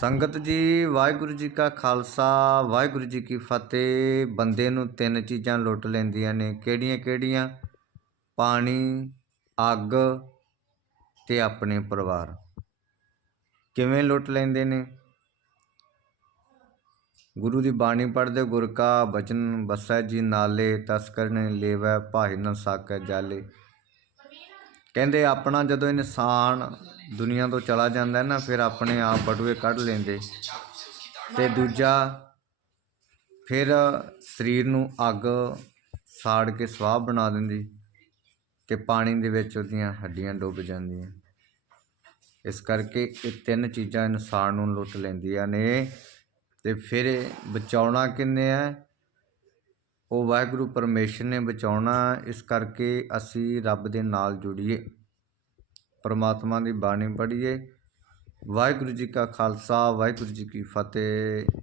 ਸੰਗਤ ਜੀ, ਵਾਹਿਗੁਰੂ ਜੀ ਕਾ ਖਾਲਸਾ, ਵਾਹਿਗੁਰੂ ਜੀ ਕੀ ਫਤਿਹ। ਬੰਦੇ ਨੂੰ ਤਿੰਨ ਚੀਜ਼ਾਂ ਲੁੱਟ ਲੈਂਦੀਆਂ ਨੇ। ਕਿਹੜੀਆਂ ਕਿਹੜੀਆਂ? ਪਾਣੀ, ਅੱਗ ਤੇ ਆਪਣੇ ਪਰਿਵਾਰ। ਕਿਵੇਂ ਲੁੱਟ ਲੈਂਦੇ ਨੇ? ਗੁਰੂ ਦੀ ਬਾਣੀ ਪੜ੍ਹਦੇ, ਗੁਰ ਕਾ ਬਚਨ ਬਸੈ ਜੀ ਨਾਲੇ ਤਸਕਰ ਨੇ ਲੇਵੈ ਭਾਈ ਨ ਸਾਕੈ ਜਾਲੇ। ਕਹਿੰਦੇ ਆਪਣਾ ਜਦੋਂ ਇਨਸਾਨ ਦੁਨੀਆ ਤੋਂ ਚਲਾ ਜਾਂਦਾ ਨਾ, ਫਿਰ ਆਪਣੇ ਆਪ ਬਟੂਏ ਕੱਢ ਲੈਂਦੇ। ਤੇ ਦੂਜਾ, ਫਿਰ ਸਰੀਰ ਨੂੰ ਅੱਗ ਸਾੜ ਕੇ ਸਵਾਹ ਬਣਾ ਦਿੰਦੀ ਤੇ ਪਾਣੀ ਦੇ ਵਿੱਚ ਉਹਦੀਆਂ ਹੱਡੀਆਂ ਡੁੱਬ ਜਾਂਦੀਆਂ। ਇਸ ਕਰਕੇ ਇਹ ਤਿੰਨ ਚੀਜ਼ਾਂ ਇਨਸਾਨ ਨੂੰ ਲੁੱਟ ਲੈਂਦੀਆਂ ਨੇ। ਤੇ ਫਿਰ ਬਚਾਉਣਾ ਕਿੰਨੇ ਆ? ਉਹ ਵਾਹਿਗੁਰੂ ਪਰਮੇਸ਼ਰ ਨੇ ਬਚਾਉਣਾ, ਇਸ ਕਰਕੇ ਅਸੀਂ ਰੱਬ ਦੇ ਨਾਲ ਜੁੜੀਏ। ਪਰਮਾਤਮਾ ਦੀ ਬਾਣੀ ਪੜ੍ਹੀਏ। ਵਾਹਿਗੁਰੂ ਜੀ ਕਾ ਖਾਲਸਾ, ਵਾਹਿਗੁਰੂ ਜੀ ਕੀ ਫਤਿਹ।